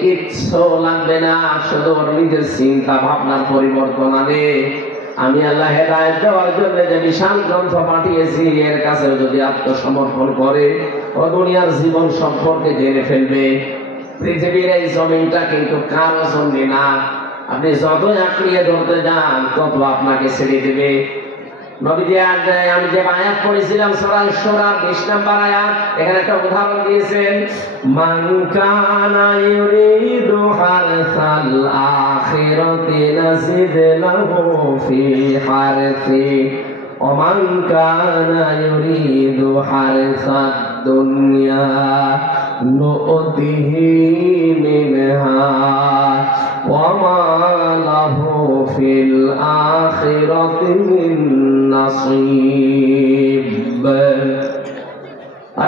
কিচ্ছু লাগবে না, শুধু ওর নিজের চিন্তা ভাবনার পরিবর্তন আনে। আমি আল্লাহ হেদায়েত দেওয়ার জন্য যে বিশাল গ্রন্থ পাঠিয়েছি, এর কাছে যদি আত্মসমর্পণ করে, ও দুনিয়ার জীবন সম্পর্কে জেনে ফেলবে। পৃথিবীর এই জমিনটা কিন্তু কারো জন্য না। আপনি যতই আঁকড়িয়ে ধরতে যান, তত আপনাকে ছেড়ে দেবে। নবীজি আমি যে আয়াত পড়েছিলাম সূরা আশ-শুরা 20 নম্বর আয়াত, এখানে একটা উদাহরণ দিয়েছেন, মান কানা ইউরিদু হারসাল আখিরাতি নাজিদ লাহু ফি হারসি ওয়া মান কানা ইউরিদু হারসাদ দুনিয়া নু'তিহি মিনহা ওয়া মা লাহু ফিল আখিরাতি মিন নাসীব।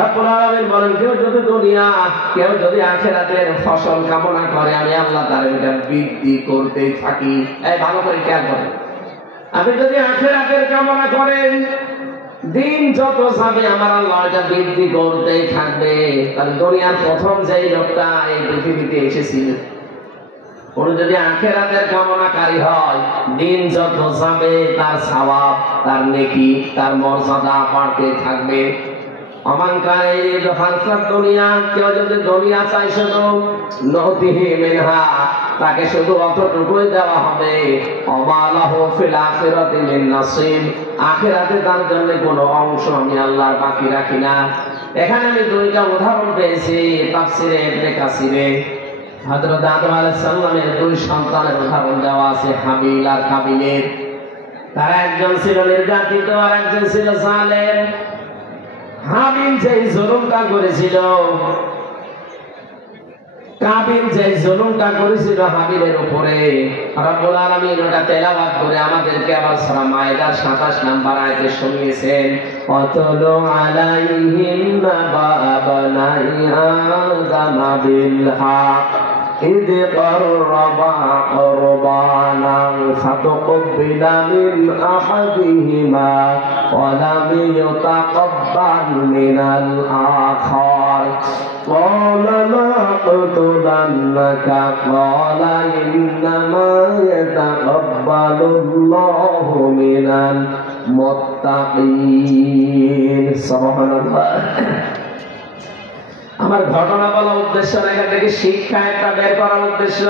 রব্বুল আলামিন বলেন, কেউ যদি দুনিয়া, কেউ যদি আখিরাতের ফসল কামনা করে, আমি আল্লাহ তার এটা বৃদ্ধি করতেই থাকি। এই ভালো করে খেয়াল করেন, আপনি যদি আখিরাতের কামনা করেন, দিন যত যাবে আমার আল্লাহ এটা বৃদ্ধি করতেই থাকবে। তাহলে দুনিয়ার প্রথম যেই লোকটা এই পৃথিবীতে এসেছিল, উনি যদি আখিরাতের কামনাকারী হয়, দিন যত যাবে তার সওয়াব, তার নেকি, তার মর্যাদা বাড়তে থাকবে। দুনিয়া, কেউ যদি দুনিয়া চাই শুধু, নতিহি মিনহা, তাকে শুধু অতটুকুই দেওয়া হবে। ওয়া লাহু ফিল আখিরাতি মিন নাসীব, আখিরাতে তার জন্য কোনো অংশ আমি আল্লাহর বাকি রাখি না। এখানে আমি দুইটা উদাহরণ পেয়েছি তাফসিরে ইবনে কাসিরে। হযরত আদম আলাইহিস সালামের দুই সন্তানের উদাহরণ দেওয়া আছে, হাবিল আর কাবিলের। তারা একজন ছিল নির্যাতিত আর একজন ছিল জালেম। হাবিল যেই জুলুমটা করেছিল, কাবিল যেই জুলুমটা করেছিল হাবিলের উপরে, রব্বুল আলামিন ওটা তেলাওয়াত করে আমাদেরকে আবার সূরা মায়েদার 27 নম্বর আয়াতে শুনিয়েছেন, ওয়াতলু আলাইহিম নাবা বানাই আদম বিল হক إذ قربا قربانا فتقبل من أحدهما ولم يتقبل من الآخر قال لأقتلنك قال إنما يتقبل الله من المتقين سبحان الله। আমার ঘটনা বলা উদ্দেশ্য না, এখান থেকে শিক্ষা একটা বের করার উদ্দেশ্য।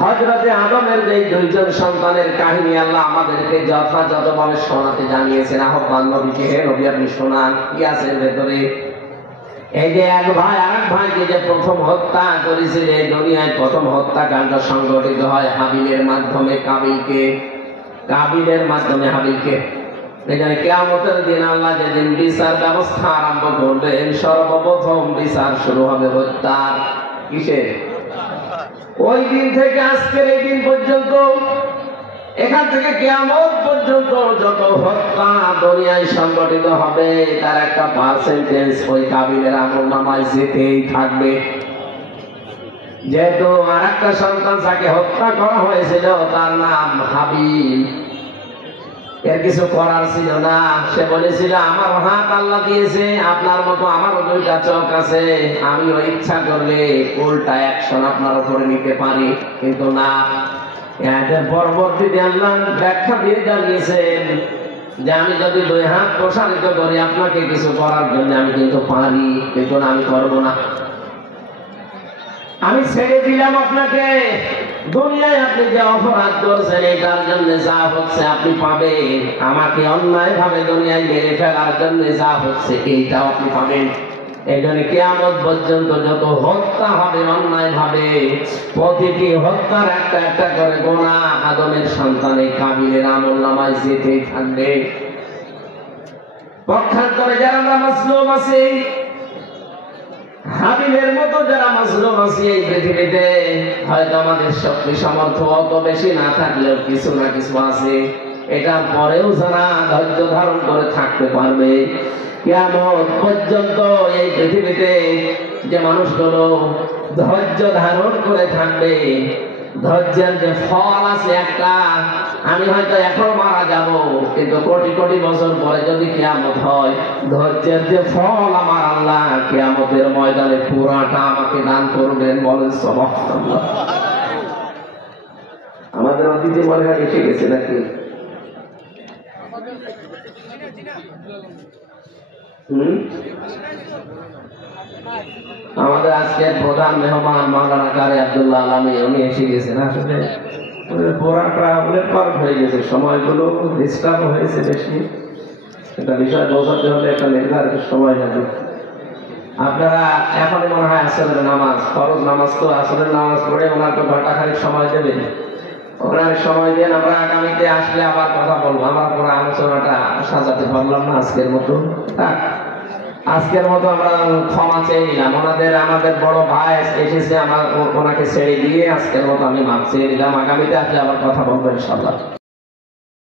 হযরতে আদমের যে দুইজন সন্তানের কাহিনী আল্লাহ আমাদেরকে যথাযথভাবে শোনাতে জানিয়েছেন। আহ্বান নবীকে, হে নবী আপনি শোনান কি আছে এর ভেতরে। এই যে এক ভাই আরেক ভাইকে যে প্রথম হত্যা করেছিল, এই দুনিয়ায় প্রথম হত্যাকাণ্ড সংঘটিত হয় হাবিলের মাধ্যমে কাবিলকে, কাবিলের মাধ্যমে হাবিলকে। এখানে কিয়ামতের দিন আল্লাহ যেদিন বিচার ব্যবস্থা আরম্ভ করবেন, সর্বপ্রথম বিচার শুরু হবে হত্যার। কিসের? ওই দিন থেকে আজকের এই দিন পর্যন্ত, এখান থেকে কিয়ামত পর্যন্ত যত হত্যা দুনিয়ায় সংগঠিত হবে, তার একটা পার্সেন্টেজ ওই কাবিলের আমলনামায় যেতেই থাকবে। যেহেতু আর একটা সন্তান যাকে হত্যা করা হয়েছিল তার নাম হাবিল, এর কিছু করার ছিল না। সে বলেছিল আমার হাত আল্লাহ দিয়েছে, আপনার মতো আমারও দুইটা চোখ আছে, আমিও ইচ্ছা করলে উল্টা অ্যাকশন আপনার উপরে নিতে পারি, কিন্তু না। এর পরবর্তীতে আল্লাহ ব্যাখ্যা দিয়ে জানিয়েছেন যে আমি যদি দুই হাত প্রসারিত করি আপনাকে কিছু করার জন্য, আমি কিন্তু পারি, কিন্তু আমি করবো না। আমি ছেড়ে দিলাম আপনাকে, দুনিয়ায় আপনি যে অপরাধ করছেন এটার জন্য যা হচ্ছে আপনি পাবেন, আমাকে অন্যায় ভাবে দুনিয়ায় মেরে ফেলার জন্য যা হচ্ছে এইটাও আপনি পাবেন। এখানে কিয়ামত পর্যন্ত যত হত্যা হবে অন্যায় ভাবে, প্রতিটি হত্যার একটা একটা করে গোনা আদমের সন্তানে কাবিলের আমলনামায় যেতেই থাকবে। পক্ষান্তরে যারা আমরা মাসলুম আছি, হাবিবের মতো যারা মাসলুম আছি এই পৃথিবীতে, হয়তো আমাদের শক্তি সামর্থ্য অত বেশি না থাকলেও কিছু না কিছু আছে, এটার পরেও যারা ধৈর্য ধারণ করে থাকতে পারবে, কিয়ামত পর্যন্ত এই পৃথিবীতে যে মানুষগুলো ধৈর্য ধারণ করে থাকবে, ধৈর্যের যে ফল আছে একটা, আমি হয়তো এখন মারা যাব কিন্তু কোটি কোটি বছর পরে যদি কিয়ামত হয়, ধৈর্যের যে ফল আমার আল্লাহ কিয়ামতের ময়দানে পুরাটা আমাকে দান করবেন। বলেন সুবহানাল্লাহ। আমাদের অতীতে মনে হয় এসে গেছে নাকি? আমাদের আজকের প্রধান মেহমান মাওলানা কারি আব্দুল্লাহ আলামী, উনি এসে গেছেন। আসলে পুরা ট্রাভেলের পার হয়ে গেছে, সময়গুলো ডিস্টার্ব হয়েছে বেশি। একটা বিষয় বোঝাতে হলে একটা নির্ধারিত সময় লাগে। আপনারা এখনই মনে হয় আসরের নামাজ, ফরজ নামাজ, তো আসরের নামাজ পড়ে ওনার তো ঘন্টা খানিক সময় দেবেন। ওনার সময় দেন, আমরা আগামীতে আসলে আবার কথা বলবো। আমরা পুরো আলোচনাটা সাজাতে পারলাম না আজকের মতো। আজকের মতো আমরা ক্ষমা চেয়ে নিলাম। আমাদের বড় ভাই এসেছে, আমার ওনাকে ছেড়ে দিয়ে আজকের মতো আমি মাপ চেয়ে নিলাম। আগামীতে আসলে আবার কথা বলবো ইনশাআল্লাহ।